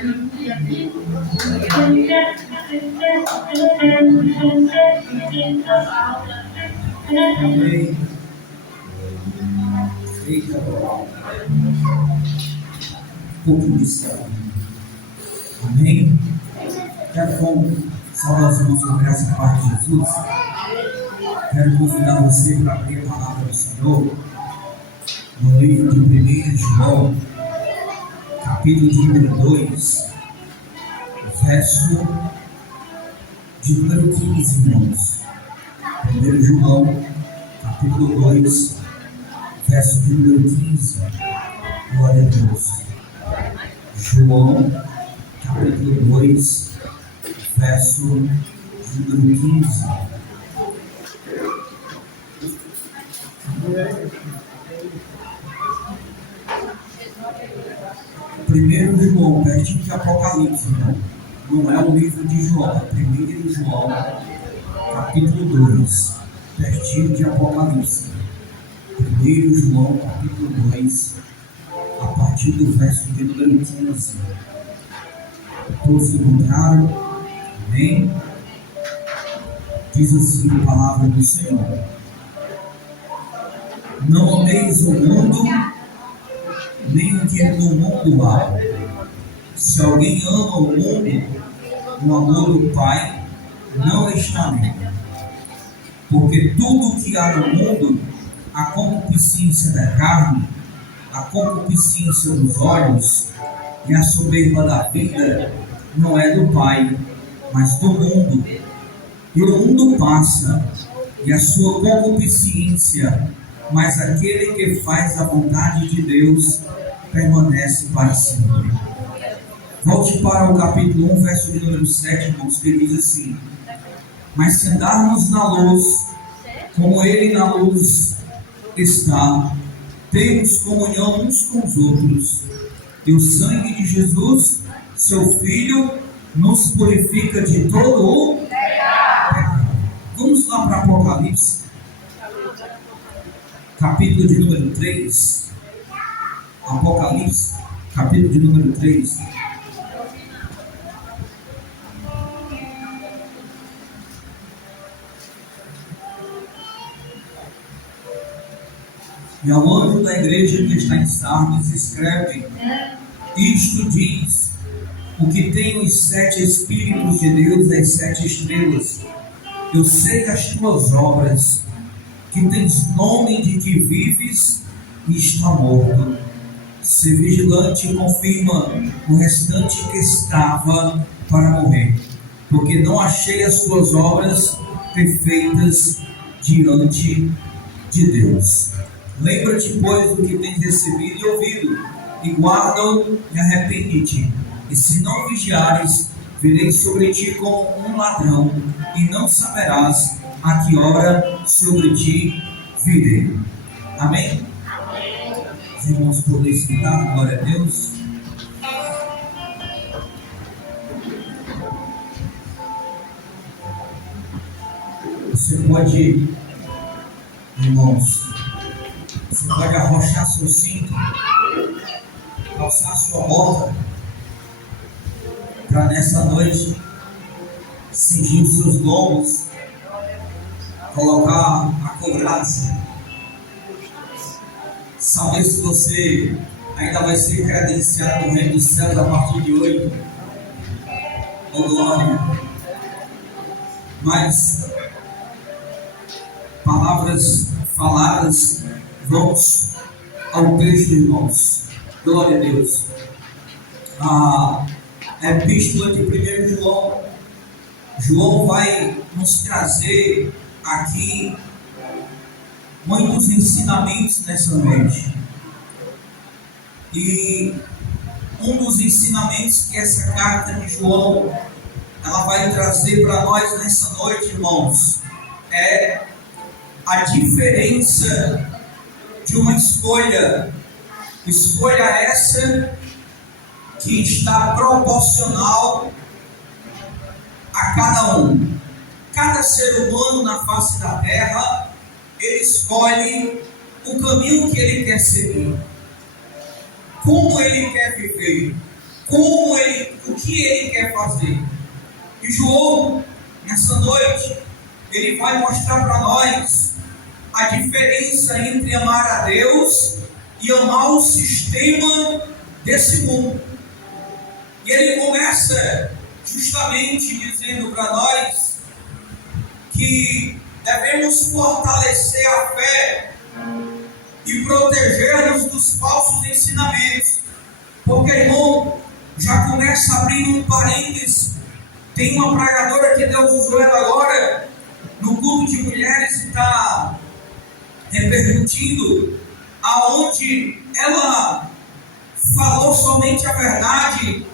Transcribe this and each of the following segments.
Amém. Eita, pouco de céu. Amém. Quero saudar os irmãos com graça e paz de Jesus. Quero convidar você para abrir a palavra do Senhor no livro de 1 João, capítulo de número 2, verso de número 15, irmãos. 1 João, capítulo 2, verso de número 15. Glória a Deus. João, capítulo 2, verso de número 15. Primeiro João, pertinho de Apocalipse, não é o livro de João, é primeiro João, capítulo 2, pertinho de Apocalipse. Primeiro João, capítulo 2, a partir do verso de número 15. Todos encontraram? Amém? Diz assim a palavra do Senhor: não ameis o mundo, nem o que no mundo há. Se alguém ama o mundo, o amor do Pai não está nele. Porque tudo o que há no mundo, a concupiscência da carne, a concupiscência dos olhos e a soberba da vida, não é do Pai, mas do mundo. E o mundo passa, e a sua concupiscência, mas aquele que faz a vontade de Deus permanece para sempre. Volte para o capítulo 1, verso de número 7, irmãos, que diz assim: mas se andarmos na luz, como Ele na luz está, temos comunhão uns com os outros, e o sangue de Jesus, seu Filho, nos purifica de todo o pecado. Vamos lá para Apocalipse, capítulo de número 3. Apocalipse, capítulo de número 3. E ao anjo da igreja que está em Sardes escreve: isto diz o que tem os 7 Espíritos de Deus e as 7 estrelas. Eu sei as tuas obras, que tens nome de que vives e está morto. Ser vigilante e confirma o restante que estava para morrer, porque não achei as tuas obras perfeitas diante de Deus. Lembra-te, pois, do que tens recebido e ouvido, e guarda-o e arrepende-te. E se não vigiares, virei sobre ti como um ladrão, e não saberás a que hora sobre ti virei. Amém? Os irmãos podem escutar, glória a Deus. Você pode, irmãos, você pode arrochar seu cinto, calçar sua bota, para nessa noite cingir os seus lombos, colocar a couraça. Sabe se você ainda vai ser credenciado no reino dos céus a partir de hoje. Oh glória! Mas palavras faladas, vamos ao texto, irmãos. Glória a Deus. A epístola de 1 João. João vai nos trazer aqui muitos ensinamentos nessa noite. E um dos ensinamentos que essa carta de João ela vai trazer para nós nessa noite, irmãos, é a diferença de uma escolha essa que está proporcional a cada um. Cada ser humano na face da terra, ele escolhe o caminho que ele quer seguir, como ele quer viver, como ele que Ele quer fazer. E João, nessa noite, ele vai mostrar para nós a diferença entre amar a Deus e amar o sistema desse mundo. E ele começa justamente dizendo para nós que devemos fortalecer a fé e proteger-nos dos falsos ensinamentos. Porque, irmão, já começa abrindo um parênteses. Tem uma pregadora que Deus usou ela agora no culto de mulheres e está repercutindo, aonde ela falou somente a verdade.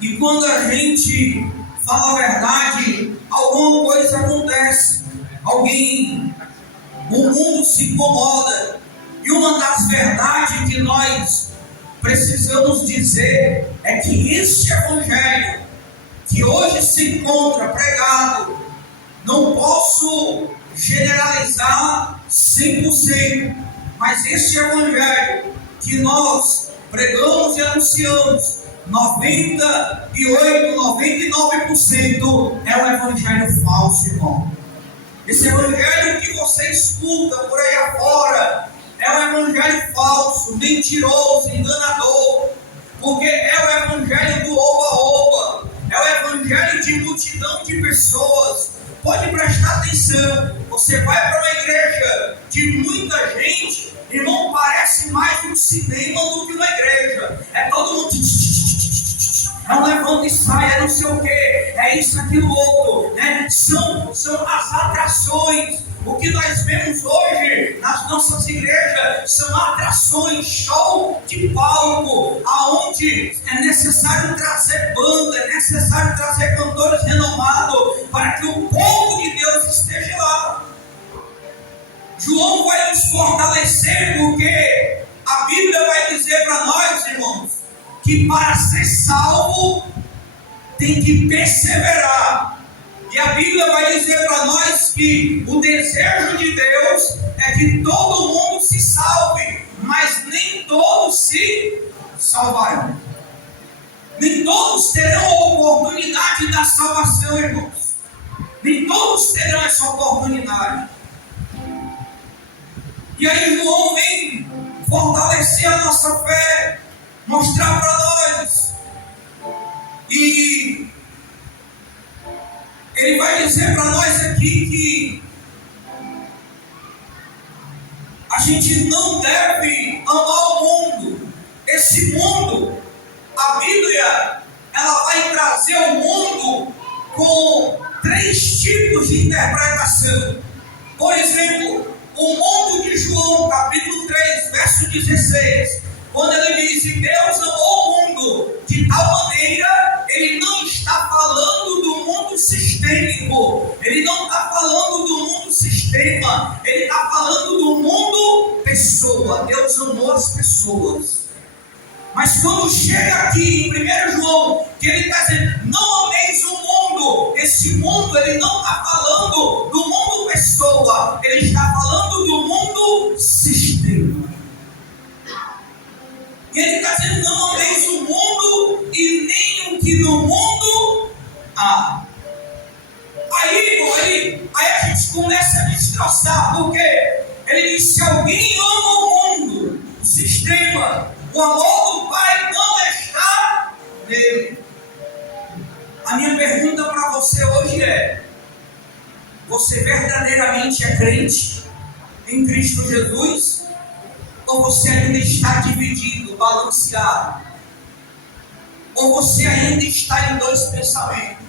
E quando a gente fala a verdade, alguma coisa acontece. O mundo se incomoda. E uma das verdades que nós precisamos dizer é que este evangelho que hoje se encontra pregado, não posso generalizar 100%, mas este evangelho que nós pregamos e anunciamos, 98, 99% é um evangelho falso, irmão. Esse evangelho que você escuta por aí afora é um evangelho falso, mentiroso, enganador, porque é o evangelho do oba-oba, é o evangelho de multidão de pessoas. Pode prestar atenção, você vai para uma igreja de muita gente, irmão, parece mais um cinema do que uma igreja. É todo mundo, é um levanta e sai, é não sei o que, é isso, aquilo, outro, né? São as atrações. O que nós vemos hoje nas nossas igrejas são atrações, show de palco, aonde é necessário trazer banda, é necessário trazer cantores renomados para que o povo de Deus esteja lá. João vai nos fortalecer, porque a Bíblia vai dizer para nós, irmãos, que para ser salvo tem que perseverar. E a Bíblia vai dizer para nós que o desejo de Deus é que todo mundo se salve, mas nem todos se salvarão. Nem todos terão a oportunidade da salvação, irmãos. Nem todos terão essa oportunidade. E aí João vem fortalecer a nossa fé, mostrar para nós. E ele vai dizer para nós aqui que a gente não deve amar o mundo. Esse mundo, a Bíblia, ela vai trazer o mundo com 3 tipos de interpretação. Por exemplo, o mundo de João, capítulo 3, verso 16, quando ele diz que Deus amou o mundo de tal maneira, ele não está falando do mundo sistêmico, ele não está falando do mundo sistema, ele está falando do mundo pessoa. Deus amou as pessoas. Mas quando chega aqui em 1 João, que ele está dizendo, não ameis o mundo, esse mundo, ele não está falando do mundo pessoa, ele está falando do mundo sistema. E ele está dizendo, não ameis o mundo e nem o que no mundo há. Aí a gente começa a destroçar, porque ele diz, se alguém ama o mundo, o sistema, o amor do Pai não está nele. A minha pergunta para você hoje é, você verdadeiramente é crente em Cristo Jesus? Ou você ainda está dividido, balanceado? Ou você ainda está em 2 pensamentos?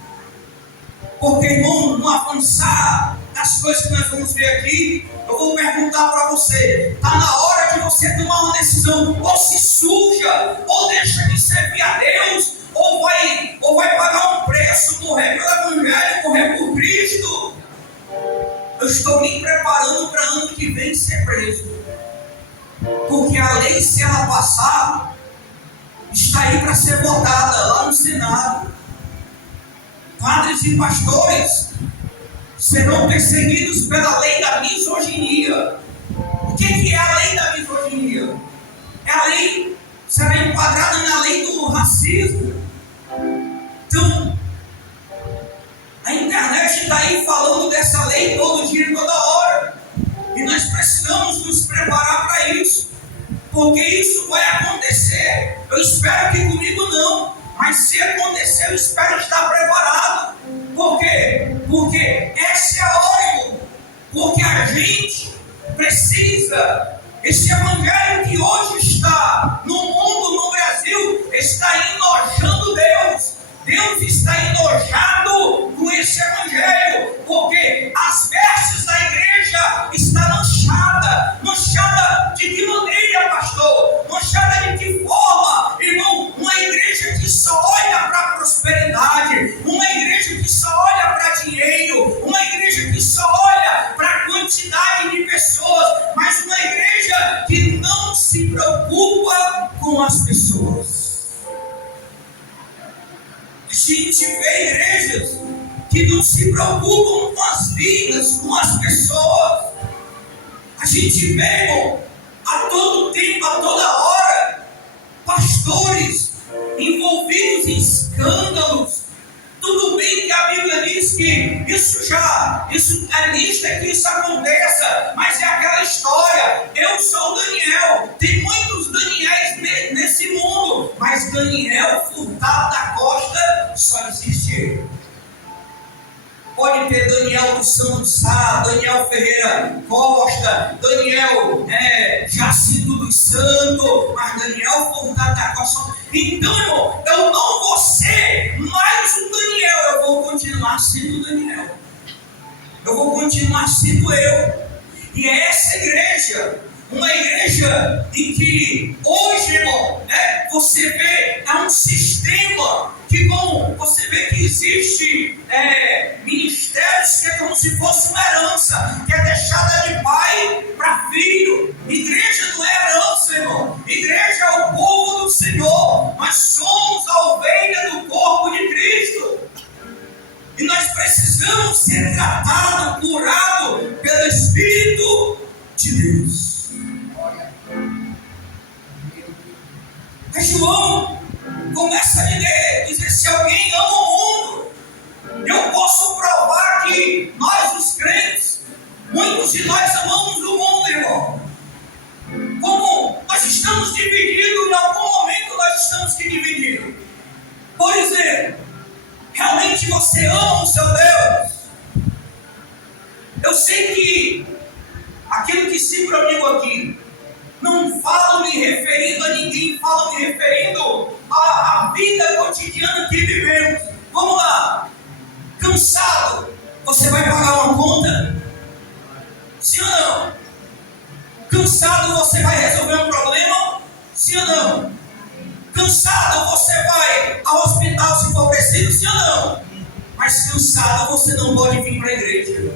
Porque, irmão, no avançar das coisas que nós vamos ver aqui, eu vou perguntar para você, está na hora de você tomar uma decisão, ou se suja, ou deixa de servir a Deus, ou vai pagar um preço, morrer pelo Evangelho, morrer por Cristo. Eu estou me preparando para ano que vem ser preso. Porque a lei, se ela passar, está aí para ser votada lá no Senado. Padres e pastores serão perseguidos pela lei da misoginia. O que é a lei da misoginia? É a lei, será enquadrada na lei do racismo. Então, a internet está aí falando dessa lei todo dia e toda hora. E nós precisamos nos preparar para isso. Porque isso vai acontecer. Eu espero que comigo não. Mas se acontecer, eu espero estar preparado. Por quê? Porque essa é a hora, irmão. Porque a gente precisa. Esse evangelho que hoje está no mundo, no Brasil, está enojando Deus. Deus está enojado com esse evangelho, porque as vestes da igreja estão manchadas. Manchada de que maneira, pastor? Manchada de que forma? Irmão, uma igreja que só olha para a prosperidade, uma igreja que só olha para dinheiro, uma igreja que só olha para a quantidade de pessoas, mas uma igreja que não se preocupa com as pessoas. A gente vê igrejas que não se preocupam com as vidas, com as pessoas. A gente vê, irmão, a todo tempo, a toda hora, pastores envolvidos em escândalos. Tudo bem que a Bíblia diz que isso é lícito que isso aconteça, mas é aquela história. Eu sou o Daniel, tem muitos Daniéis nesse mundo, mas Daniel Furtado da Costa só existe ele. Pode ter Daniel do Santos Sá, Daniel Ferreira Costa, Daniel Jacinto dos Santos, mas Daniel Furtado da Costa. Então, irmão, eu não vou ser mais um Daniel, eu vou continuar sendo Daniel. Eu vou continuar sendo eu. E é essa igreja, uma igreja em que hoje, irmão, você vê, é um sistema que, bom, você vê que existe ministérios que é como se fosse uma herança, que é deixada de pai para filho. Igreja não é herança, irmão. Igreja é o povo do Senhor. Nós somos a ovelha do corpo de Cristo. E nós precisamos ser tratados, curados pelo Espírito de Deus. João começa a dizer, se alguém ama o mundo, eu posso provar que nós, os crentes, muitos de nós amamos o mundo, irmão. Como nós estamos divididos, em algum momento nós estamos divididos. Por exemplo, realmente você ama o seu Deus? Eu sei que aquilo que sempre eu digo aqui, não falo me referindo a ninguém, falo me referindo à vida cotidiana que vivemos. Vamos lá. Cansado, você vai pagar uma conta? Sim ou não? Cansado, você vai resolver um problema? Sim ou não? Cansado, você vai ao hospital se for preciso? Sim ou não? Mas cansado, você não pode vir para a igreja.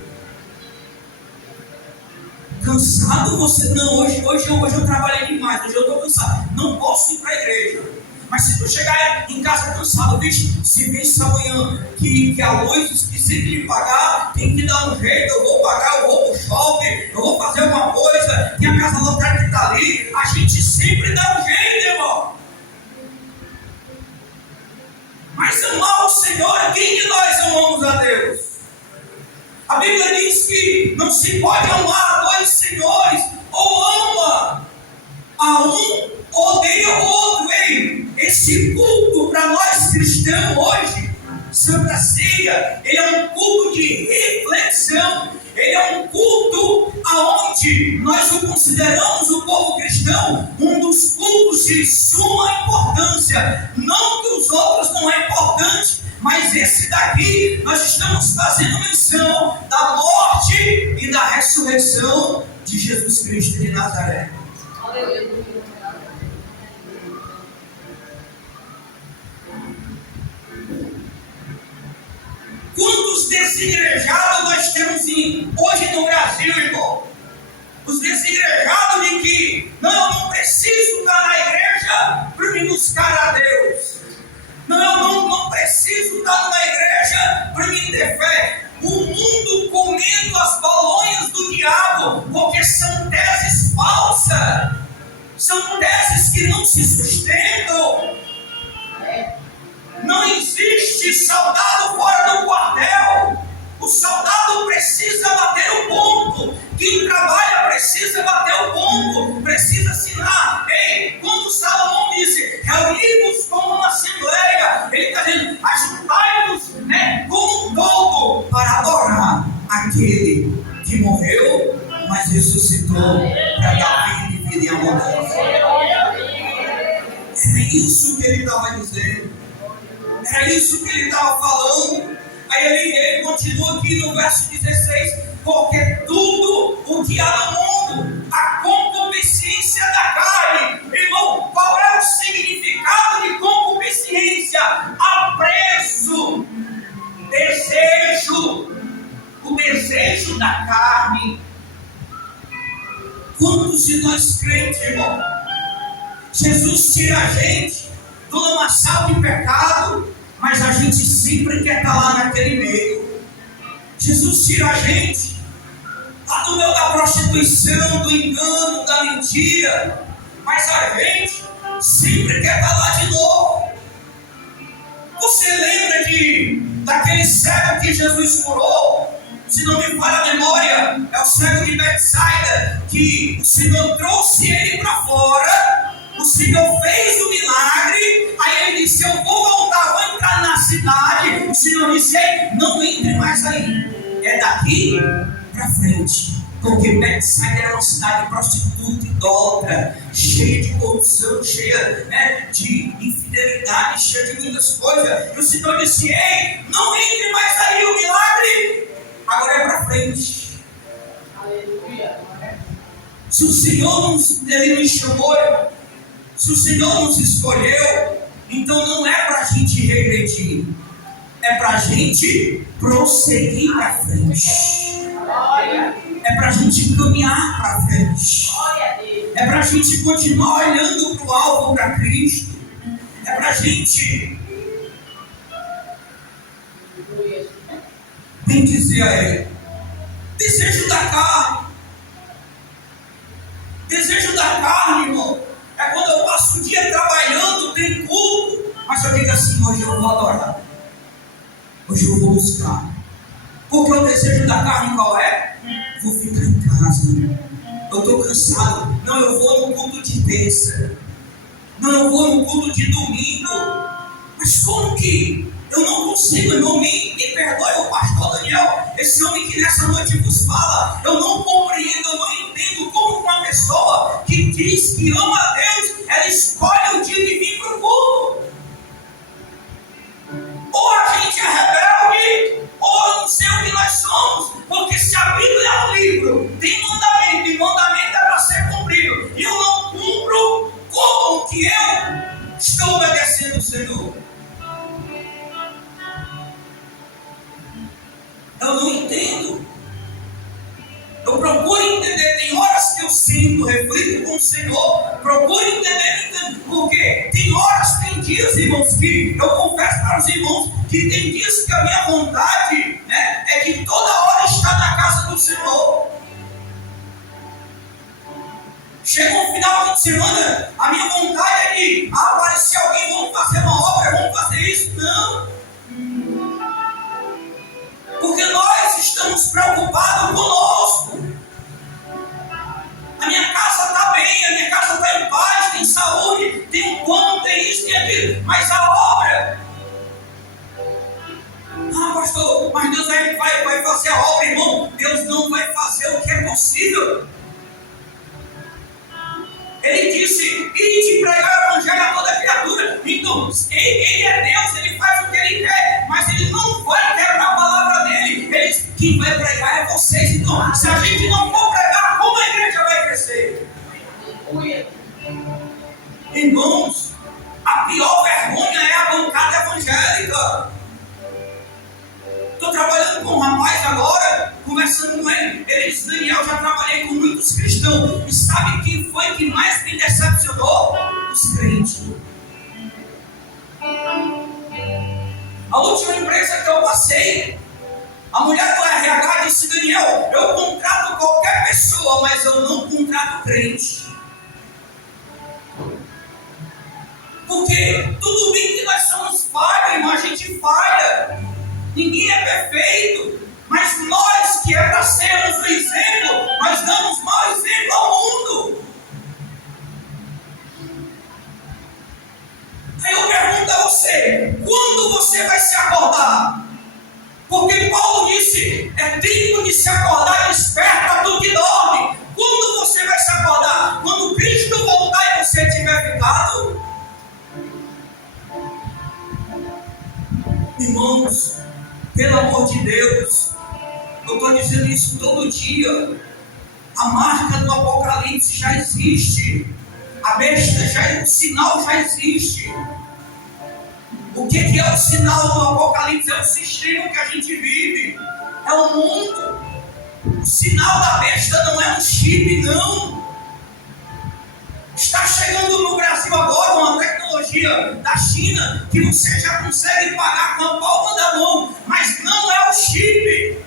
Cansado você não, hoje eu trabalhei demais, hoje eu estou cansado, não posso ir para a igreja. Mas se tu chegar em casa cansado, bicho, se vem essa manhã que a luz esqueci de pagar, tem que dar um jeito, eu vou pagar, eu vou pro shopping, eu vou fazer uma coisa, tem a casa lotada que está ali, a gente sempre dá um jeito, irmão. Mas amar o Senhor, quem de nós amamos a Deus? A Bíblia diz que não se pode amar a dois senhores, ou ama a um, ou odeia o outro. Ei, esse culto para nós cristãos hoje, Santa Ceia, ele é um culto de reflexão, ele é um culto aonde nós o consideramos, o povo cristão, um dos cultos de suma importância. Não que os outros não é importante, mas esse daqui, nós estamos fazendo menção da morte e da ressurreição de Jesus Cristo de Nazaré. Quantos desigrejados nós temos hoje no Brasil, irmão? Os desigrejados de que, não preciso estar na igreja para me buscar a Deus. Não preciso estar na igreja para me ter fé. O mundo comendo as bolonhas do diabo, porque são teses falsas. São teses que não se sustentam, de soldado fora do quartel. O soldado precisa bater o ponto. Quem trabalha precisa bater o ponto. Precisa assinar. Ei, quando Salomão disse, reunimos como uma assembleia, ele está dizendo, ajuntai-nos, como um todo para adorar aquele que morreu, mas ressuscitou para dar vida e abundância. Era isso que ele estava dizendo. Era isso que ele estava falando. Aí ele continua aqui no verso 16, porque tudo o que há no mundo, a concupiscência da carne, irmão, qual é o significado de concupiscência? Apreço, desejo, o desejo da carne. Quantos de nós crentes, irmão? Jesus tira a gente do lamaçal de pecado, mas a gente sempre quer estar lá naquele meio. Jesus tira a gente lá do meio da prostituição, do engano, da mentira, mas a gente sempre quer estar lá de novo. Você lembra daquele cego que Jesus curou? Se não me falha a memória, é o cego de Betsaida, que o Senhor trouxe ele para fora. O Senhor fez o milagre, aí ele disse, eu vou voltar, vou entrar na cidade. O Senhor disse, não entre mais aí, é daqui para frente. Porque Betsaida era uma cidade prostituta, idólatra, cheia de corrupção, cheia de infidelidade, cheia de muitas coisas. E o Senhor disse, ei, não entre mais aí, o milagre agora é para frente. Aleluia. Se o Senhor ele me chamou, se o Senhor nos escolheu, então não é para a gente regredir, é para a gente prosseguir para frente, é para a gente caminhar para frente, é para a gente continuar olhando para o alvo, para Cristo, é para a gente bem dizer a Ele, desejo da carne, irmão. É quando eu passo o dia trabalhando, tem culto, mas eu digo assim, hoje eu vou adorar, hoje eu vou buscar. Porque o desejo da carne qual é? Vou ficar em casa, eu estou cansado. Não, eu vou no culto de terça, não, eu vou no culto de domingo. Mas como que eu não consigo, irmão? Me perdoe o pastor Daniel, esse homem que nessa noite vos fala. Eu não compreendo, eu não entendo como uma pessoa que diz que ama a Deus, ela escolhe o dia de vir para o culto. Ou a gente é rebelde, ou eu não sei o que nós somos. Porque se a Bíblia é um livro, tem mandamento, e mandamento é para ser cumprido, e eu não cumpro, como que eu estou obedecendo o Senhor? Eu não entendo. Eu procuro entender. Tem horas que eu sinto, reflito com o Senhor, procuro entender, porque tem horas, tem dias, irmãos, que eu confesso para os irmãos que tem dias que a minha vontade é que toda hora está na casa do Senhor. Chega um final de semana, a minha vontade é de aparecer alguém, vamos fazer uma obra, vamos fazer isso. Não. Porque nós estamos preocupados conosco. A minha casa está bem, a minha casa está em paz, tem saúde, tem um pão, tem isso, tem aquilo. Mas a obra... Ah, pastor, mas Deus vai fazer a obra, irmão. Deus não vai fazer o que é possível. Ele disse, ide pregar o evangelho a toda criatura. Então, ele é Deus, ele faz o que ele quer, mas ele não vai quebrar a palavra dele. Ele diz, quem vai pregar é vocês. Então, se a gente não for pregar, como a igreja vai crescer? Irmãos, a pior vergonha é a bancada evangélica. Estou trabalhando com um rapaz agora, conversando com ele. Ele disse, Daniel, já trabalhei com muitos cristãos. E sabe quem foi que mais me decepcionou? Os crentes. A última empresa que eu passei, a mulher do RH disse, Daniel, eu contrato qualquer pessoa, mas eu não contrato crente. Porque tudo bem que nós somos falhos, irmão, a gente falha. É tempo de se acordar, desperta tu que dorme. Quando você vai se acordar? Quando Cristo voltar e você tiver ficado? Irmãos, pelo amor de Deus, eu estou dizendo isso todo dia. A marca do Apocalipse já existe. A besta o sinal já existe. O que é o sinal do Apocalipse? É o sistema que a gente vive. É o mundo. O sinal da besta não é um chip, não. Está chegando no Brasil agora uma tecnologia da China que você já consegue pagar com a palma da mão, mas não é o chip.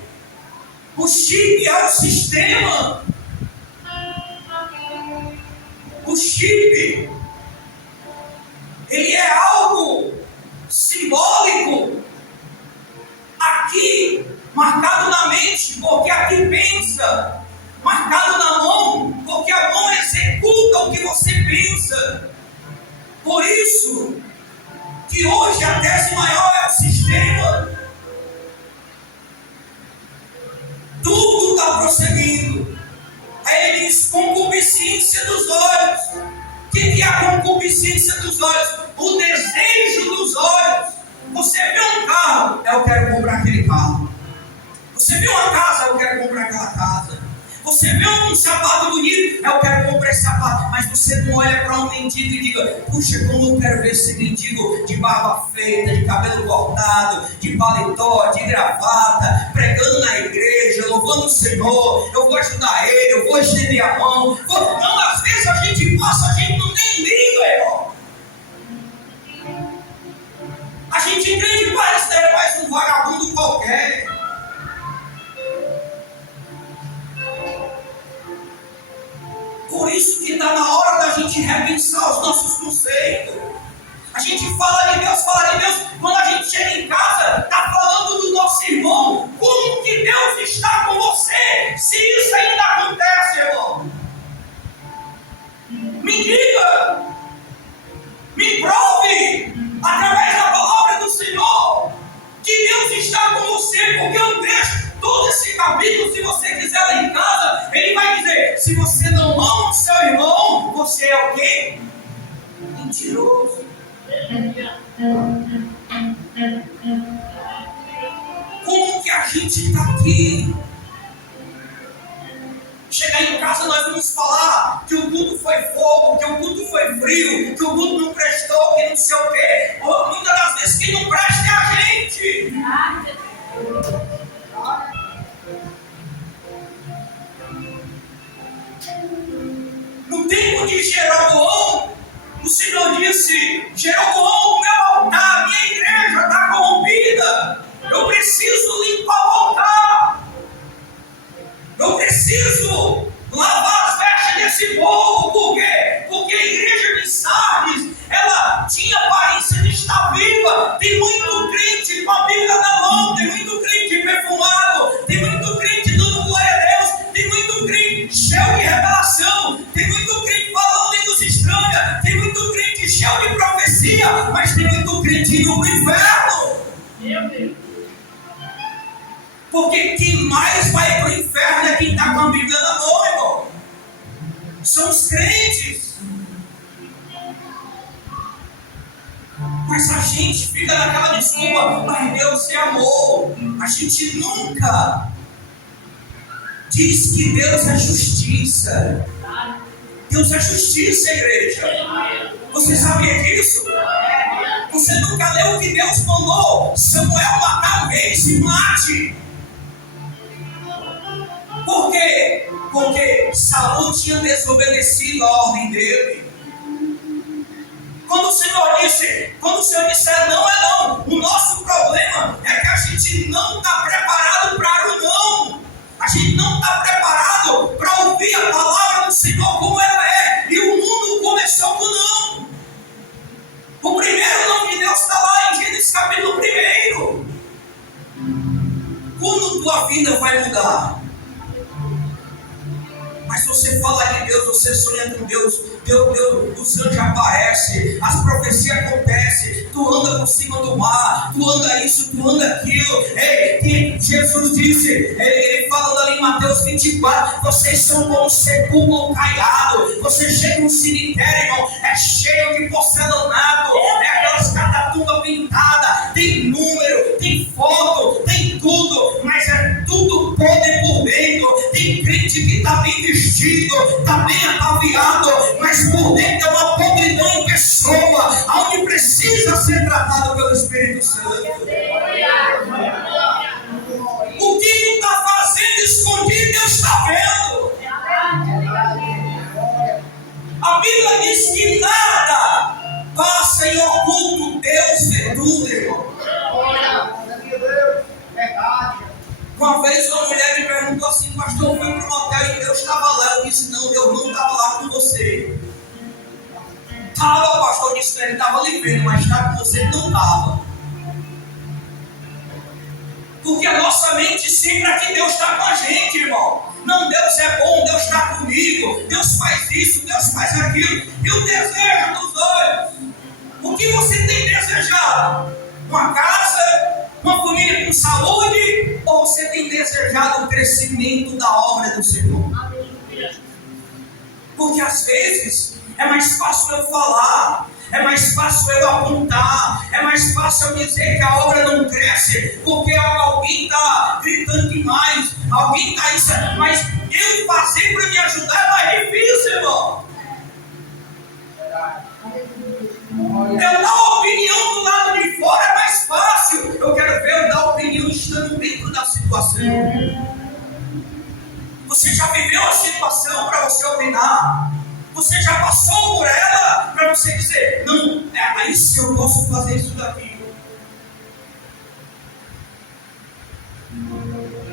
O chip é o sistema. O chip, ele é algo simbólico aqui, marcado na mente, porque aqui pensa, marcado na mão, porque a mão executa o que você pensa. Por isso que hoje a tese maior é o sistema. Tudo está prosseguindo. Aí ele diz concupiscência dos olhos. O que é a concupiscência dos olhos? O desejo dos olhos. Você vê um carro, eu quero comprar aquele carro. Você vê uma casa, eu quero comprar aquela casa. Você vê um sapato bonito, eu quero comprar esse sapato. Mas você não olha para um mendigo e diga: puxa, como eu quero ver esse mendigo de barba feita, de cabelo cortado, de paletó, de gravata, pregando na igreja, louvando o Senhor. Eu vou ajudar ele, eu vou estender a mão. Não, às vezes a gente passa, a gente não nem liga, irmão. A gente entende que parece ter mais um vagabundo qualquer. Por isso que está na hora da gente repensar os nossos conceitos. A gente fala de Deus. Quando a gente chega em casa, está falando do nosso irmão. Como que Deus está com você? Se isso ainda acontece, irmão. Me diga. Me prove, através da palavra do Senhor, que Deus está com você. Porque eu deixo todo esse capítulo, se você quiser ler em casa, ele vai dizer: se você não ama o seu irmão, você é o quê? Mentiroso. Como que a gente está aqui? Chegar em casa, nós vamos falar que o culto foi fogo, que o culto foi frio, que o culto não prestou, que não sei o quê. Ou muitas das vezes quem não presta é a gente. No tempo de Jeroboão, o Senhor disse: Jeroboão, o meu altar, minha igreja está corrompida. Eu preciso limpar o altar. Eu preciso lavar as vestes desse povo. Por quê? Porque a igreja de Sardes, ela tinha aparência de estar viva. Tem muito crente com a Bíblia na mão, tem muito crente perfumado, tem muito crente dando glória a Deus, tem muito crente cheio de revelação, tem muito crente falando línguas estranhas, tem muito crente cheio de profecia, mas tem muito crente indo para o inferno. Meu Deus. Porque quem mais vai para o inferno é quem está com a Bíblia na mão, irmão. São os crentes. Mas a gente fica naquela desculpa: mas Deus é amor. A gente nunca diz que Deus é justiça. Deus é justiça, igreja. Você sabia disso? Você nunca leu que Deus mandou Samuel matar um rei? Se mate. Por quê? Porque Saul tinha desobedecido a ordem dele. Quando o Senhor disser não, é não. O nosso problema é que a gente não está preparado para o não. A gente não está preparado para ouvir a palavra do Senhor como ela é. E o mundo começou com não. O primeiro não de Deus está lá em Gênesis capítulo 1. Quando tua vida vai mudar? Mas você fala de Deus, você sonha com Deus, os anjos aparecem, as profecias acontecem, tu anda por cima do mar, tu anda isso, tu anda aquilo. Jesus disse, ele fala ali em Mateus 24, vocês são como um sepulcro caiado, você chega no cemitério, irmão, é cheio de porcelanato, é aquelas catatumbas pintadas, tem número, tem foto, tem tudo, mas é tudo podre por dentro. Tem crente que está bem vestido, está bem ataviado, mas por dentro é uma podridão em pessoa, onde precisa ser tratado pelo Espírito Santo. O que tu está fazendo escondido, Deus está vendo. A Bíblia diz que nada passa em oculto, Deus vê tudo, irmão. Uma vez uma mulher me perguntou assim, pastor, eu fui para um hotel e Deus estava lá. Eu disse, não, Deus não estava lá com você. Estava, pastor, disse que ele estava lhe vendo, mas estava com você, não estava. Porque a nossa mente sempre é que Deus está com a gente, irmão. Não, Deus é bom, Deus está comigo, Deus faz isso, Deus faz aquilo. E o desejo dos olhos. O que você tem desejado? Uma casa, uma família com saúde? Ou você tem desejado o crescimento da obra do Senhor? Porque às vezes é mais fácil eu falar, é mais fácil eu apontar, é mais fácil eu dizer que a obra não cresce, porque alguém está gritando demais, alguém está isso, mas eu fazer para me ajudar é mais difícil, irmão. Eu dar opinião do lado de fora é mais fácil. Eu quero ver eu dar opinião estando dentro da situação. Você já viveu a situação para você opinar? Você já passou por ela para você dizer, não, aí se eu posso fazer isso daqui.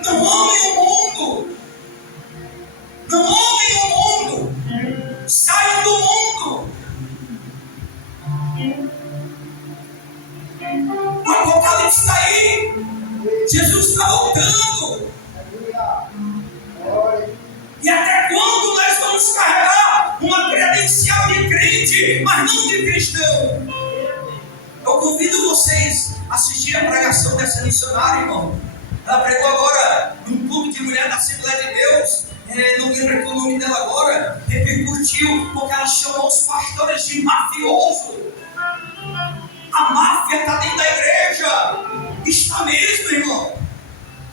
Não amem o mundo. Não amem o mundo. Saiam do mundo. O Apocalipse está aí. Jesus está voltando. E até quando nós vamos carregar uma credencial de crente, mas não de cristão? Eu convido vocês a assistir a pregação dessa missionária, irmão. Ela pregou agora num clube de mulher da Assembleia de Deus. Não lembro aqui o nome dela agora. Repercutiu porque ela chamou os pastores de mafioso. A máfia está dentro da igreja. Está mesmo, irmão.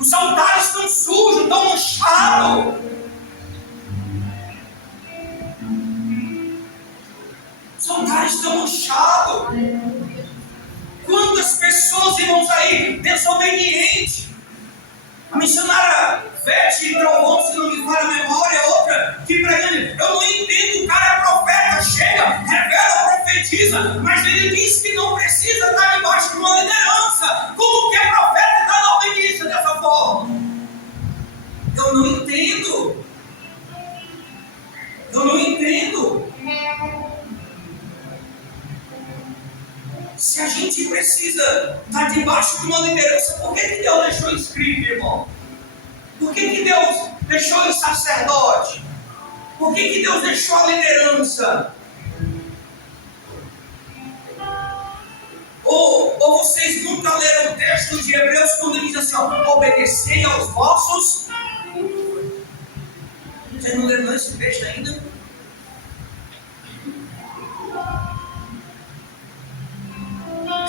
Os altares estão sujos, estão manchados. Os altares estão manchados. Quantas pessoas, irmãos, aí desobedientes. A missionária Vete Trovão, se não me falha a memória, outra que pregando. Eu não entendo, o cara é profeta, chega, revela, profetiza, mas ele diz que não precisa estar debaixo de uma liderança. Como que é profeta estar na obediência dessa forma? Eu não entendo. Eu não entendo. Se a gente precisa estar debaixo de uma liderança, por que Deus deixou escrito, irmão? Por que Deus deixou o sacerdote? Por que Deus deixou a liderança? Ou vocês nunca leram o texto de Hebreus quando diz assim, ó, obedecei aos vossos? Vocês não leram esse texto ainda?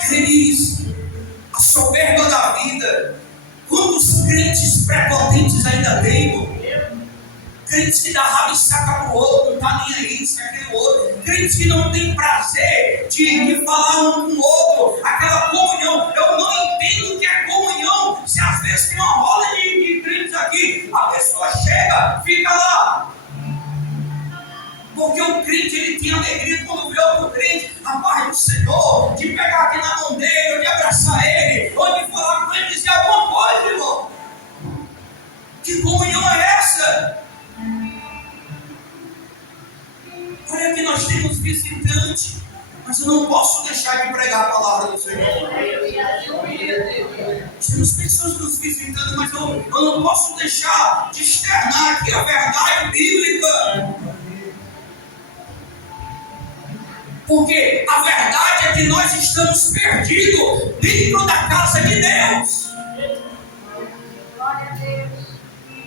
Ele diz, a soberba da vida. Quantos crentes prepotentes ainda tem? Crentes que dá rabo e saca pro outro, não está nem aí, isso, aquele outro. Crentes que não tem prazer de falar um com o outro. Aquela comunhão, eu não entendo o que é comunhão. Se às vezes tem uma roda de crentes aqui, a pessoa chega, fica lá. Porque o crente, ele tinha alegria quando vê outro crente, a paz do Senhor, de pegar aqui na mão dele, de abraçar ele, ou de falar com ele, dizer alguma coisa, irmão. Que comunhão é essa? Olha que nós temos visitante, mas eu não posso deixar de pregar a palavra do Senhor. Se temos pessoas nos visitando, mas eu não posso deixar de externar aqui a verdade bíblica. Porque a verdade é que nós estamos perdidos dentro da casa de Deus.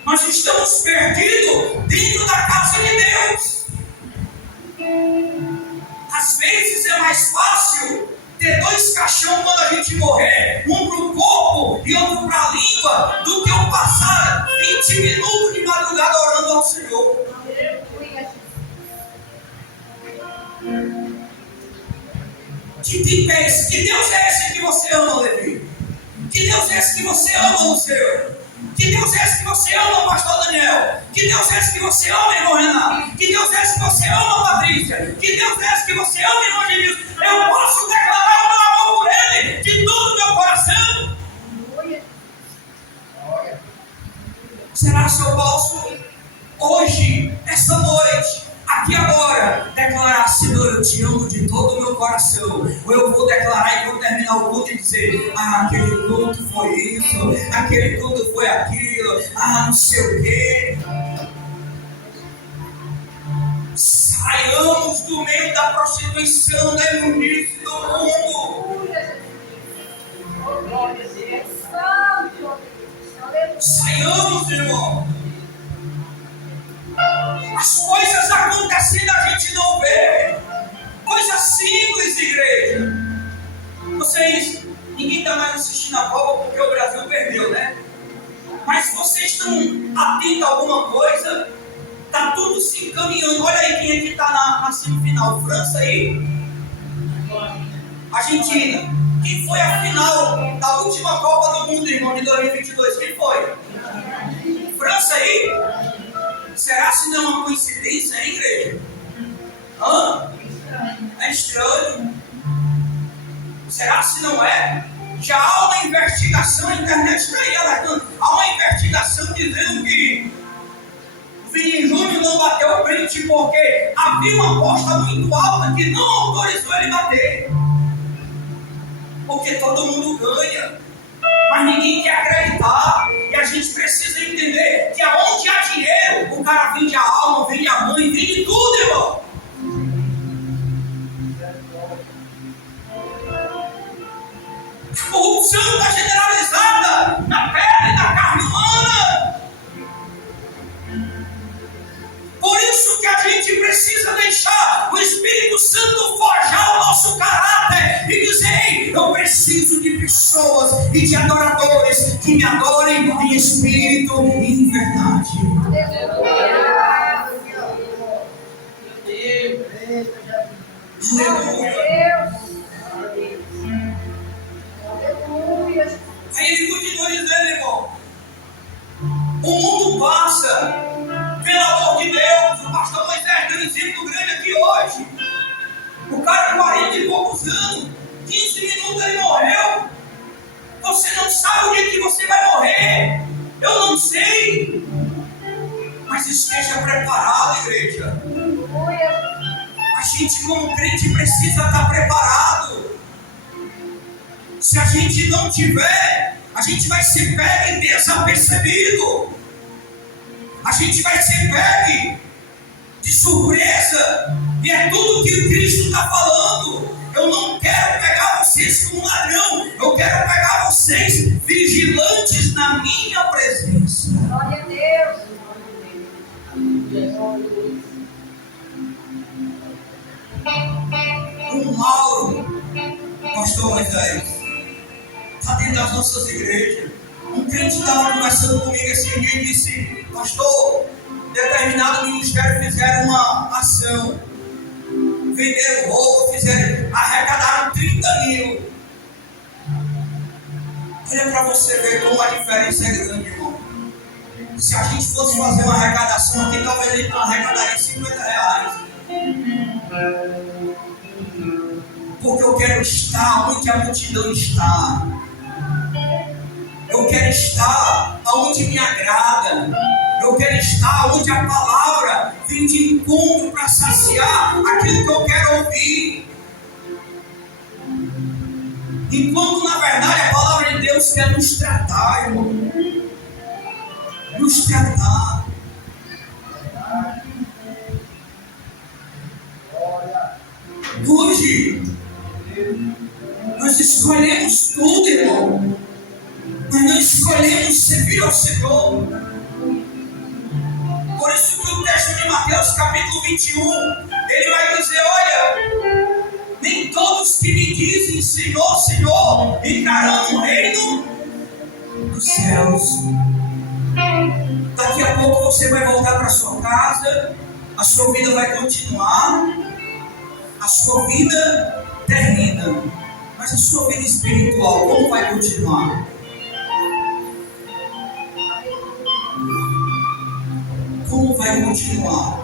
Nós estamos perdidos dentro da casa de Deus. Às vezes é mais fácil ter 2 caixões quando a gente morrer, um para o corpo e outro para a língua, do que eu passar 20 minutos de madrugada orando ao Senhor. Que Deus é esse que você ama, Levi? Que Deus é esse que você ama, Luceu? Que Deus é esse que você ama, pastor Daniel? Que Deus é esse que você ama, irmão Renato? Que Deus é esse que você ama, Patrícia? Que Deus é esse que você ama, irmão Genilson? Eu posso declarar o meu amor por Ele de todo o meu coração? Será que eu posso, hoje, essa noite, aqui agora, declarar: Senhor, eu te amo de todo o meu coração? Ou eu vou declarar e vou terminar o culto e dizer: aquele culto foi isso, aquele culto foi aquilo, não sei o quê. Saiamos do meio da prostituição, da imundície do mundo. Saiamos, irmão. As coisas acontecendo a gente não vê. Coisa simples, igreja. Vocês, ninguém está mais assistindo a Copa porque o Brasil perdeu, né? Mas vocês estão atentos a alguma coisa? Está tudo se encaminhando. Olha aí quem é que está na semifinal. França aí? Argentina. Quem foi a final da última Copa do Mundo, irmão, de 2022? Quem foi? França aí? Será se não é uma coincidência, hein, igreja? É estranho. Será se não é? Já há uma investigação, a internet está aí alertando. Há uma investigação dizendo que o Vinícius Júnior não bateu o pênalti porque havia uma aposta muito alta que não autorizou ele bater. Porque todo mundo ganha, mas ninguém quer acreditar. E a gente precisa entender que aonde há dinheiro, o cara vende a alma, vende a mãe, vende tudo, irmão. A corrupção está generalizada na pele da carne humana. Por isso que a gente precisa deixar o Espírito Santo forjar o nosso caráter e dizer: ei, eu preciso de pessoas e de adoradores que me adorem em espírito e em verdade. Aleluia. Aí ele continua dizendo, irmão: o mundo passa, pelo amor de Deus. O pastor Moisés deu um exemplo grande aqui hoje. O cara, 40 e poucos anos, 15 minutos ele morreu. Você não sabe o dia que você vai morrer. Eu não sei. Mas esteja preparado, igreja. A gente, como crente, precisa estar preparado. Se a gente não tiver, a gente vai ser pego e desapercebido. A gente vai ser pego de surpresa. E é tudo que o Cristo está falando. Eu não quero pegar vocês como ladrão. Eu quero pegar vocês vigilantes na minha presença. Glória a Deus. O Mauro, pastor Moisés, está dentro das nossas igrejas. Um crente estava conversando comigo esse dia e disse: pastor, determinado ministério fizeram uma ação, venderam roupa, arrecadaram 30 mil. Olha para você ver como a diferença é grande, irmão. Se a gente fosse fazer uma arrecadação aqui, talvez a gente não arrecadaria 50 reais. Porque eu quero estar onde a multidão está. Eu quero estar onde me agrada. Eu quero estar onde a palavra vem de encontro para saciar aquilo que eu quero ouvir. Enquanto na verdade a palavra de Deus Deus quer nos tratar, irmão. Nos tratar. Hoje, nós escolhemos tudo, irmão. Mas não escolhemos servir ao Senhor. Por isso que o texto de Mateus capítulo 21, ele vai dizer, olha, nem todos que me dizem Senhor, Senhor, entrarão no reino dos céus. Daqui a pouco você vai voltar para sua casa, a sua vida vai continuar, a sua vida terrena, mas a sua vida espiritual, como vai continuar? Como vai continuar?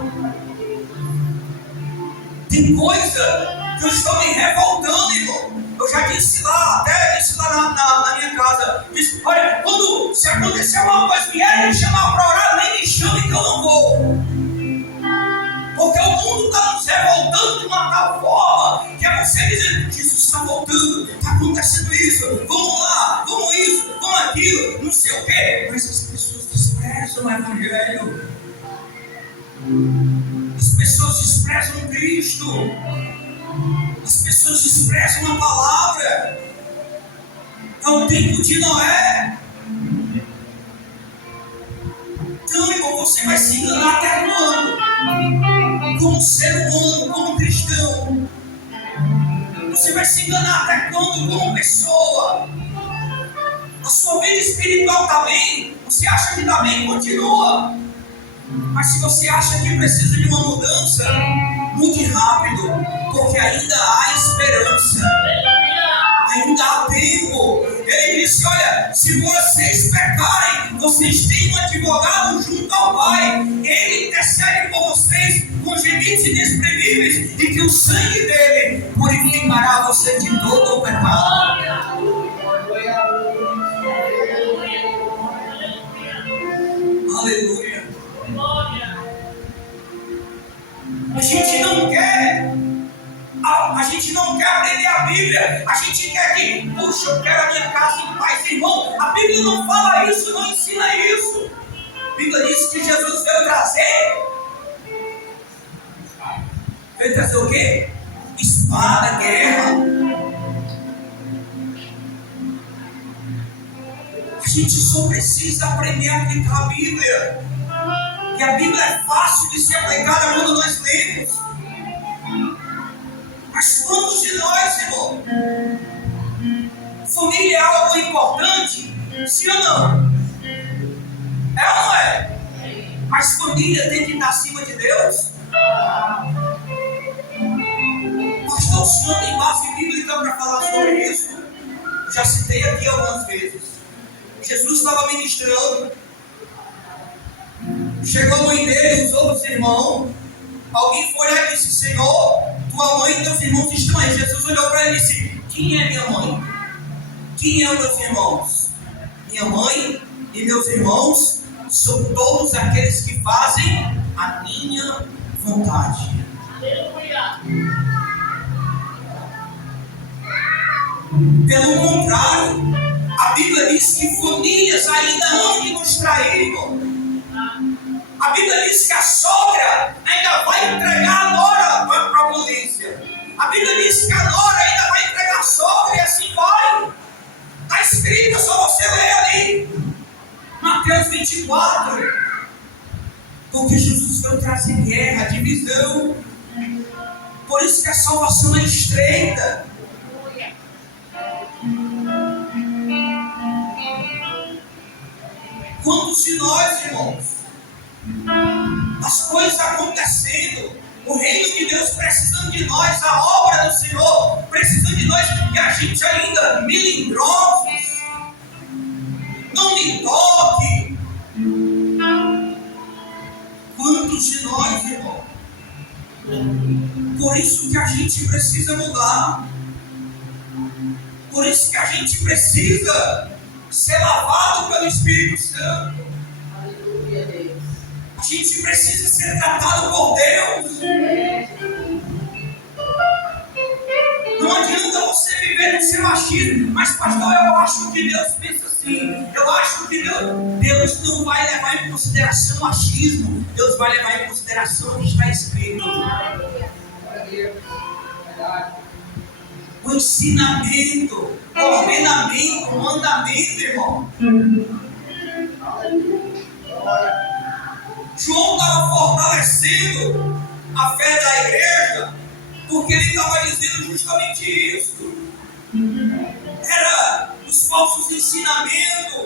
Tem coisa que eu estou me revoltando, irmão. Eu já disse lá, até disse lá na minha casa. Disse, olha, se acontecer alguma coisa, vierem me chamar para orar, nem me chame que eu não vou. Porque o mundo está nos revoltando de uma tal forma que é você dizendo, Jesus está voltando, está acontecendo isso, vamos lá, vamos isso, vamos aquilo, não sei o quê. Mas as pessoas desprezam o Evangelho. As pessoas desprezam Cristo. As pessoas desprezam a palavra. É o tempo de Noé. Então, irmão, você vai se enganar até quando? Como ser humano, como cristão. Você vai se enganar até quando? Como pessoa. A sua vida espiritual está bem? Você acha que está bem? Continua. Mas se você acha que precisa de uma mudança, mude rápido, porque ainda há esperança, ainda há tempo. Ele disse, olha, se vocês pecarem, vocês têm um advogado junto ao Pai, ele intercede por vocês com gemidos inexprimíveis, e que o sangue dele purificará você de todo o pecado. Aleluia. A gente não quer aprender a Bíblia. A gente quer que, puxa, eu quero a minha casa em paz, irmão. A Bíblia não fala isso, não ensina isso. A Bíblia diz que Jesus veio trazer. Veio trazer o quê? Espada, guerra. A gente só precisa aprender a aplicar a Bíblia. E a Bíblia é fácil de ser aplicada quando nós lemos. Mas quantos de nós, irmão? Família é algo importante? Sim ou não? É ou não é? Mas família tem que estar acima de Deus? Pastor, o senhor tem base bíblica para falar sobre isso? Já citei aqui algumas vezes. Jesus estava ministrando. Chegou a mãe dele e os outros irmãos. Alguém foi lá e disse, Senhor, tua mãe e teus irmãos estão aí. Jesus olhou para ele e disse, quem é minha mãe? Quem é os meus irmãos? Minha mãe e meus irmãos são todos aqueles que fazem a minha vontade. Aleluia. Pelo contrário, a Bíblia diz que famílias ainda hão de nos trair, irmão. A Bíblia diz que a sogra ainda vai entregar a nora para a polícia. A Bíblia diz que a nora ainda vai entregar a sogra e assim vai. Está escrito, é só você ler ali. Mateus 24. Porque Jesus veio trazer guerra, divisão. Por isso que a salvação é estreita. Quantos de nós, irmãos? As coisas acontecendo, o reino de Deus precisando de nós, a obra do Senhor precisando de nós, e a gente ainda melindrosos, não me toque. Quantos de nós, irmão? Por isso que a gente precisa mudar, por isso que a gente precisa ser lavado pelo Espírito Santo. A gente precisa ser tratado por Deus. Não adianta você viver no seu achismo. Mas pastor, eu acho que Deus pensa assim. Eu acho que Deus não vai levar em consideração o achismo. Deus vai levar em consideração o que está escrito. O ensinamento, o ordenamento, o mandamento, irmão. João estava fortalecendo a fé da igreja, porque ele estava dizendo justamente isso. Era os falsos ensinamentos,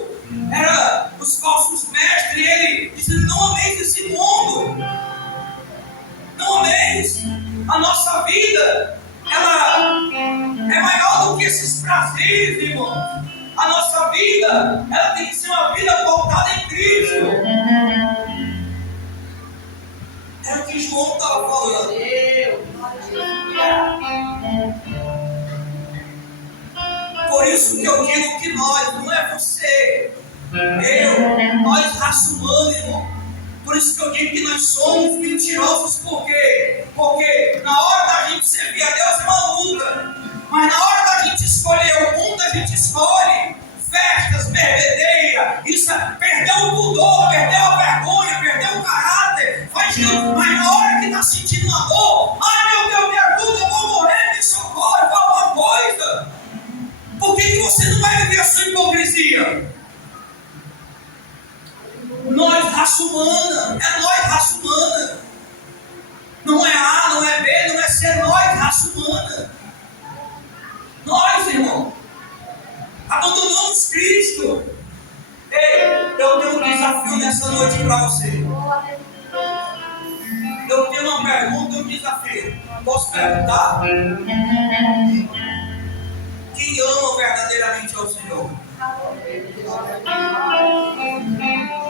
era os falsos mestres. Ele dizendo: não ameis esse mundo, não ameis. A nossa vida, ela é maior do que esses prazeres, irmãos. A nossa vida, ela tem que ser uma vida voltada em Cristo. Era o que João estava falando. Por isso que eu digo que nós, não é você, nós, raça humana, irmão. Por isso que eu digo que nós somos mentirosos. Por quê? Porque na hora da gente servir a Deus é uma luta. Mas na hora da gente escolher o mundo, a gente escolhe festas, bebedeira. Isso é, perdeu o pudor, perdeu a vergonha, perdeu o caráter. Faz tudo. Mas na hora que está sentindo uma dor, ai meu Deus, me ajuda, eu vou morrer, me socorre, alguma coisa. Por que você não vai viver a sua hipocrisia? Nós, raça humana, é nós, raça humana. Não é A, não é B, não é C, é nós, raça humana. Nós, irmão, abandonamos Cristo. Ei, eu tenho um desafio nessa noite para você. Eu tenho uma pergunta e um desafio. Posso perguntar? Quem ama verdadeiramente ao Senhor?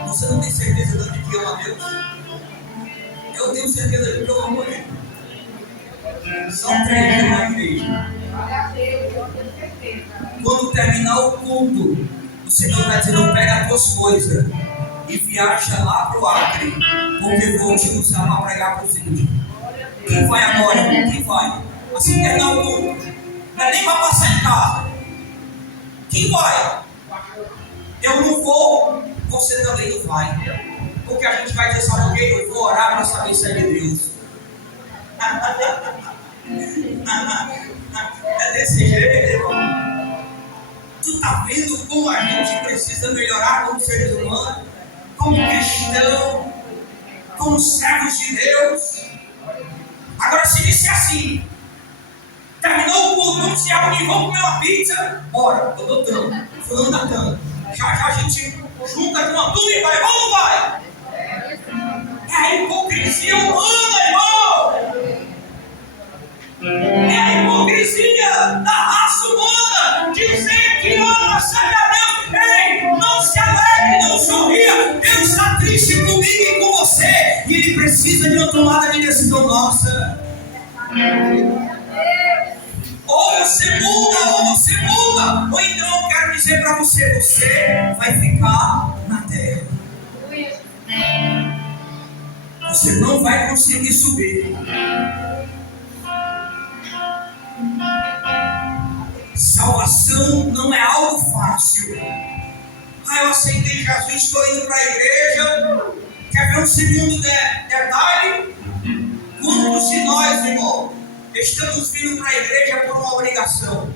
Você não tem certeza de que ama a Deus? Eu tenho certeza de que eu amo Ele. São 3 dias na igreja. Quando terminar o culto, o Senhor vai dizer: pega as tuas coisas e viaja lá para o Acre, porque vou te usar para pregar para os índios. Quem vai agora? Quem vai? Assim que terminar o culto, não é nem para passar em casa. Quem vai? Eu não vou, você também não vai. Porque a gente vai dizer: sabe o quê? Eu vou orar para saber se é de Deus. É desse jeito, irmão. Tu está vendo como a gente precisa melhorar como seres humanos, como cristão, como servos de Deus. Agora, se disse assim: terminou o culto, vamos se reunir, vamos comer uma pizza? Bora, eu dou tanto, fulano dá tanto. Já a gente junta com uma turma e vai, vamos ou vai? É a hipocrisia humana, irmão. É a hipocrisia da raça humana. Dizer que ama, serve a Deus. Ei, não se alegre, não sorria. Deus está triste comigo e com você. E Ele precisa de uma tomada de decisão nossa. Ou você muda, ou então eu quero dizer para você: você vai ficar na terra. Você não vai conseguir subir. Salvação não é algo fácil. Eu aceitei Jesus, estou indo para a igreja. Quer ver um segundo detalhe? Quantos de nós, irmão, estamos vindo para a igreja por uma obrigação?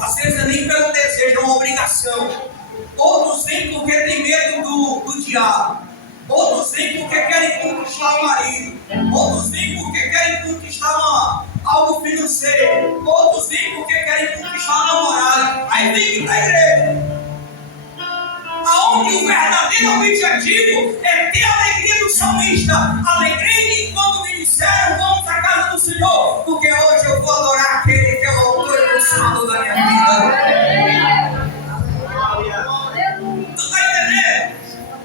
Às vezes é nem pelo desejo, é uma obrigação. Outros vêm porque tem medo do diabo. Outros vêm porque querem conquistar o marido. Outros vêm porque querem conquistar algo financeiro. Outros vêm porque querem conquistar a namorada. Aí vem para a igreja. Aonde o verdadeiro objetivo é ter a alegria do salmista. Alegrei-me quando me disseram: vamos à casa do Senhor, porque hoje eu vou adorar aquele que é o autor e consumador da minha vida. Tu está entendendo?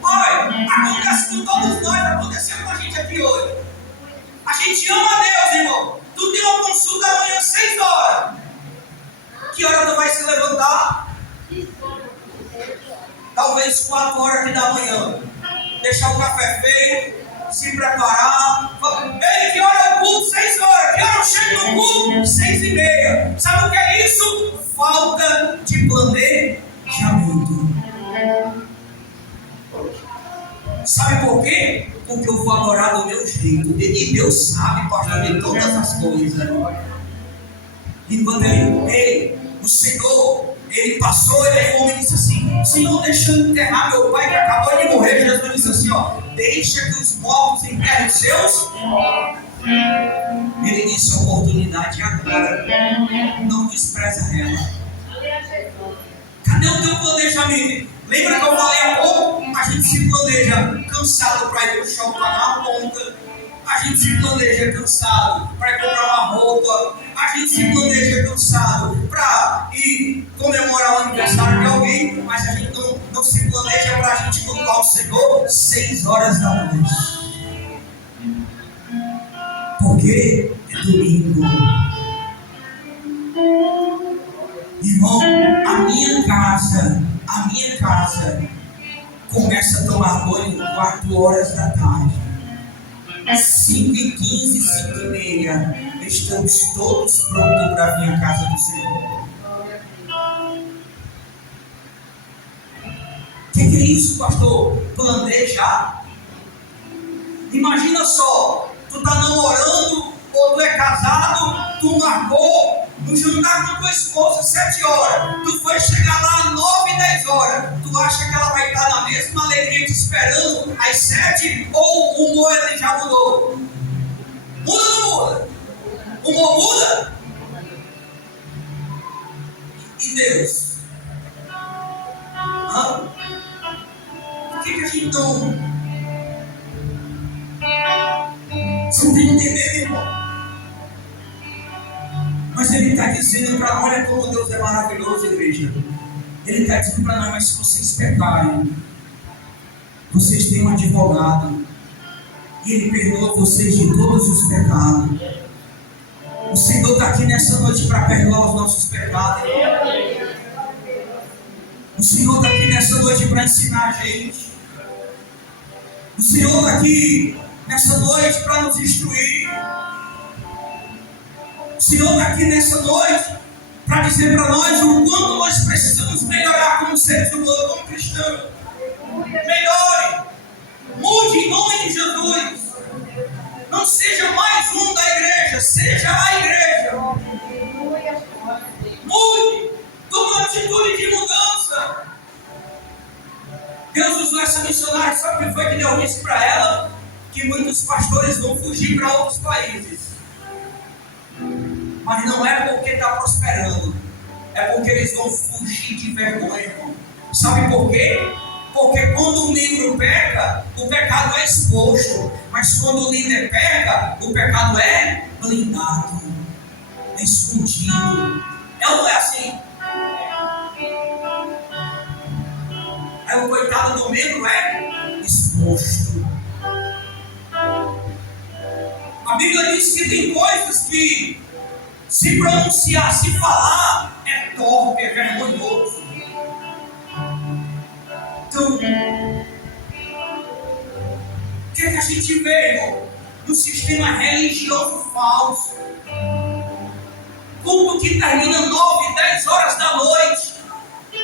Olha, acontece com todos nós, aconteceu com a gente aqui hoje. A gente ama a Deus, irmão. Tu tem uma consulta amanhã às 6 horas. Que hora tu vai se levantar? Talvez 4 horas da manhã. Deixar o café feito, se preparar. Ei, que hora é o culto? 6 horas. Que hora eu chego no culto? 6:30. Sabe o que é isso? Falta de planejamento. Sabe por quê? Porque eu vou adorar do meu jeito. E Deus sabe, pastor, de todas as coisas. Enquanto o Senhor, ele passou, ele o homem disse assim: Senhor, deixa eu enterrar meu pai que acabou de morrer. Jesus disse assim: deixa que os mortos enterrem os seus. Ele disse: a oportunidade é agora. Não despreza ela. Cadê o teu planejamento? Lembra que eu falei há pouco? A gente se planeja cansado para ir para o shopping para dar uma ponta. A gente se planeja cansado para ir comprar uma roupa. A gente se planeja cansado para ir comemorar o aniversário de alguém. Mas a gente não se planeja para a gente cultuar o Senhor 6 horas da noite. Porque é domingo. Irmão, a minha casa começa a tomar banho 4 horas da tarde. 5:15, 5:30, estamos todos prontos para vir à casa do Senhor. O que é isso, pastor? Planejar. Imagina só, tu está namorando ou tu é casado, tu marcou no jantar com tua esposa 7 horas, tu foi chegar lá 9, 10 horas, tu acha que ela vai estar na mesma alegria te esperando às 7, ou o humor ele já mudou? Muda ou não muda? O humor muda? E Deus? Por que a gente não... Você tem que entender, irmão. Mas ele está dizendo para nós, olha como Deus é maravilhoso, igreja. Ele está dizendo para nós, mas se vocês pecarem, vocês têm um advogado, e ele perdoa vocês de todos os pecados. O Senhor está aqui nessa noite para perdoar os nossos pecados. O Senhor está aqui nessa noite para ensinar a gente. O Senhor está aqui nessa noite para nos instruir. O Senhor está aqui nessa noite para dizer para nós o quanto nós precisamos melhorar como seres humanos, como cristãos. Melhore, mude em nome de Jesus. Não seja mais um da igreja, seja a igreja. Mude, tome uma atitude de mudança. Deus usou essa missionária, sabe o que foi que Deus disse para ela? Que muitos pastores vão fugir para outros países. Mas não é porque está prosperando, é porque eles vão fugir de vergonha, irmão. Sabe por quê? Porque quando o membro peca, o pecado é exposto. Mas quando o líder peca, o pecado é blindado, é escondido. Não é assim. Aí o coitado do membro é exposto. A Bíblia diz que tem coisas que se pronunciar, se falar, é torpe, é vergonhoso. Então, o que é que a gente vê, irmão? No sistema religioso falso. Culto que termina 9, 10 horas da noite.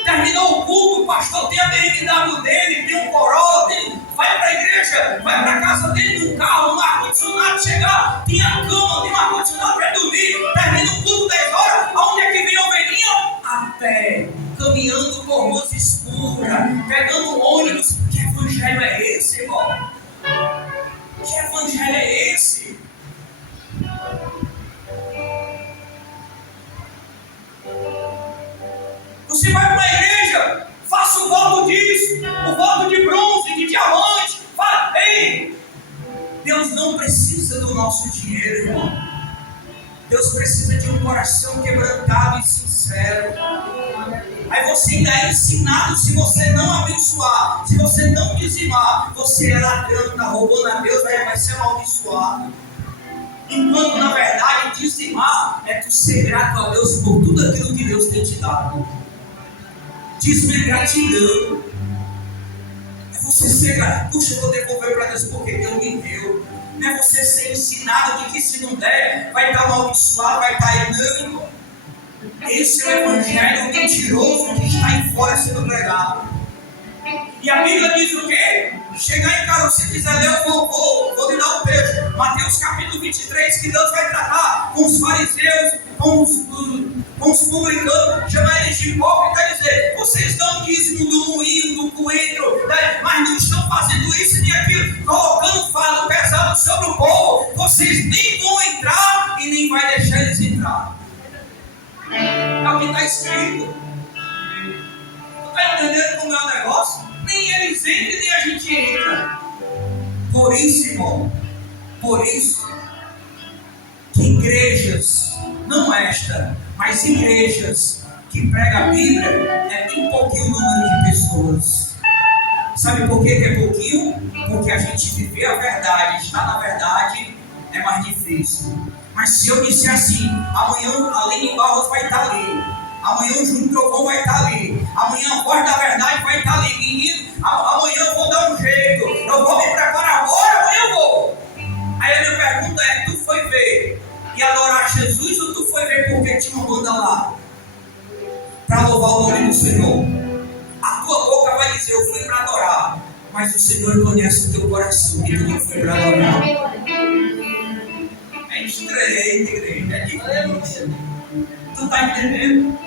Terminou o culto, o pastor tem a BMW dele, tem um Corolla, vai para a igreja, vai para a casa dele, num carro, um ar-condicionado, chegar, tem a cama, tem um ar-condicionado para dormir. Termina o culto 10 horas, aonde é que vem a ovelhinha? A pé, caminhando por ruas escuras, pegando um ônibus. Que evangelho é esse, irmão? Que evangelho é esse? Você vai para a igreja, faça o voto disso, o voto de bronze, de diamante. Fala, ei, Deus não precisa do nosso dinheiro, irmão. Deus precisa de um coração quebrantado e sincero. Aí você ainda é ensinado, se você não abençoar, se você não dizimar, você é ladrão, está roubando a Deus, aí vai ser amaldiçoado. Enquanto na verdade dizimar é tu ser grato a Deus por tudo aquilo que Deus tem te dado. Dízimo é gratidão, é Você ser grato. Puxa, eu vou devolver para Deus porque Deus me deu. Não é você ser ensinado de que se não der, vai estar amaldiçoado, vai estar aí. Não. Esse é o evangelho mentiroso que está aí fora sendo pregado. E a Bíblia diz o quê? Chegar em casa, se quiser ler, eu vou lhe dar o texto. Mateus capítulo 23, que Deus vai tratar com os fariseus, com os publicanos, chamar eles de hipócrita e dizer: vocês dão dízimo do moinho, do coentro, né? Mas não estão fazendo isso nem aquilo, colocando fardo pesado sobre o povo. Vocês nem vão entrar e nem vai deixar eles entrar. É o que está escrito. Tu está entendendo como é o negócio? Nem eles entram, nem a gente entra. Por isso, irmão, por isso, que igrejas, não esta, mas igrejas que pregam a Bíblia, é bem pouquinho o número de pessoas. Sabe por que é pouquinho? Porque a gente viver a verdade, estar na verdade, é mais difícil. Mas se eu disser assim, amanhã a Lene Barros vai estar ali, amanhã o Júnior Trovão vai estar ali, amanhã a Voz da Verdade vai estar ali, menino, amanhã eu vou dar um jeito, eu vou me preparar agora, amanhã eu vou. Aí a minha pergunta é: tu foi ver e adorar Jesus, ou tu foi ver porque tinha uma banda lá para louvar o nome do Senhor? A tua boca vai dizer: eu fui para adorar, mas o Senhor conhece o teu coração e tu não foi para adorar. É estreito, igreja, é difícil. Tu está entendendo?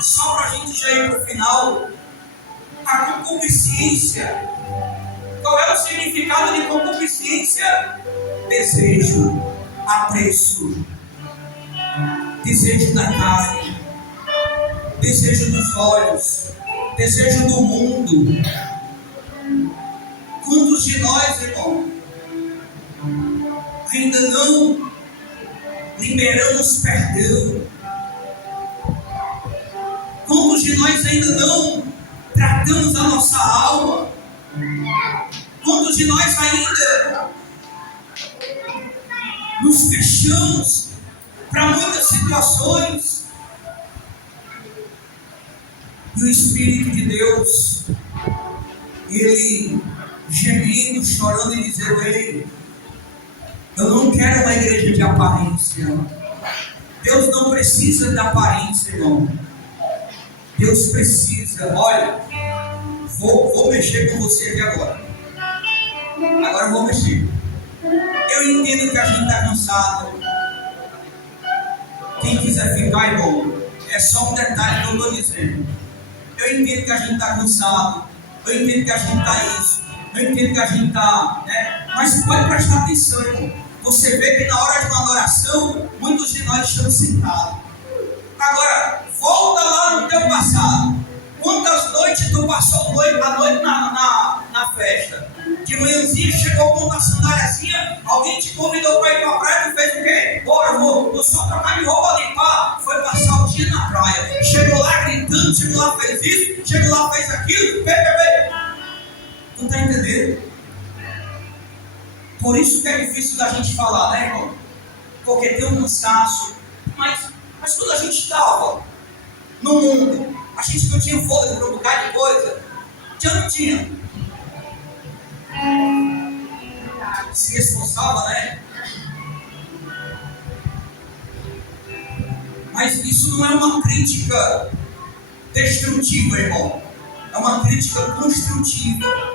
Só para a gente já ir para o final, a concupiscência. Qual é o significado de concupiscência? Desejo, apreço, desejo da carne, desejo dos olhos, desejo do mundo. Quantos de nós, irmão, ainda não liberamos perdão? Quantos de nós ainda não tratamos a nossa alma? Quantos de nós ainda nos fechamos para muitas situações? E o Espírito de Deus, ele gemendo, chorando e dizendo: ei, eu não quero uma igreja de aparência. Deus não precisa de aparência, irmão. Deus precisa, olha, vou mexer com você aqui agora. Agora eu vou mexer. Eu entendo que a gente está cansado. Quem quiser ficar, irmão, é só um detalhe que eu estou dizendo. Eu entendo que a gente está cansado. Eu entendo que a gente está isso. Eu entendo que a gente está, né? Mas pode prestar atenção, irmão. Você vê que na hora de uma adoração, muitos de nós estamos sentados. Agora, volta lá no teu passado. Quantas noites tu passou a noite na festa? De manhãzinha chegou com uma sandáliazinha, alguém te convidou para ir para a praia, tu fez o quê? Bora, vou só trocar de roupa, limpar. Foi passar o dia na praia. Chegou lá gritando, chegou lá, fez isso, chegou lá, fez aquilo. Tu está entendendo? Por isso que é difícil da gente falar, né, irmão? Porque tem um cansaço. Mas quando a gente estava no mundo, a gente não tinha fôlego para um bocado de coisa. Já não tinha. Se esforçava, né? Mas isso não é uma crítica destrutiva, irmão. É uma crítica construtiva.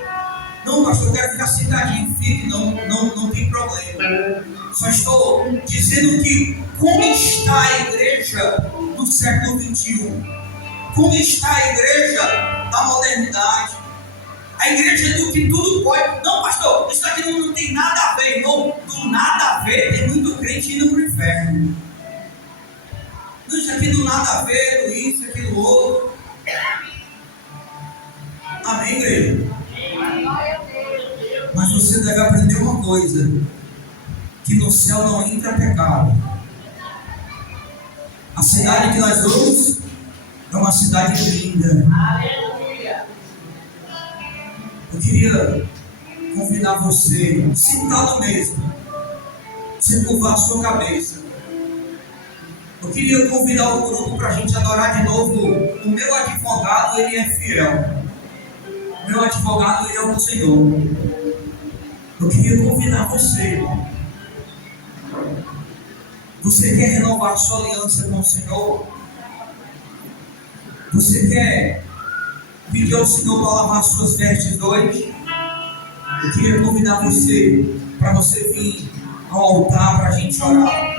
Não, pastor, eu quero ficar sentadinho, fique, não tem problema. Só estou dizendo que como está a igreja do século XXI? Como está a igreja da modernidade? A igreja do que tudo pode. Não, pastor, isso aqui não tem nada a ver, irmão. Do nada a ver, tem muito crente indo para o inferno. Não, isso aqui do nada a ver, do isso, aquilo outro. Amém, igreja? Mas você deve aprender uma coisa: que no céu não entra pecado. A cidade que nós vamos é uma cidade linda. Eu queria convidar você, sentado mesmo, você curvar a sua cabeça. Eu queria convidar o grupo para a gente adorar de novo. O meu advogado, ele é fiel. Meu advogado ele é o Senhor. Eu queria convidar você, irmão. Você quer renovar sua aliança com o Senhor? Você quer pedir ao Senhor para lavar suas vestes hoje? Eu queria convidar você para você vir ao altar para a gente orar.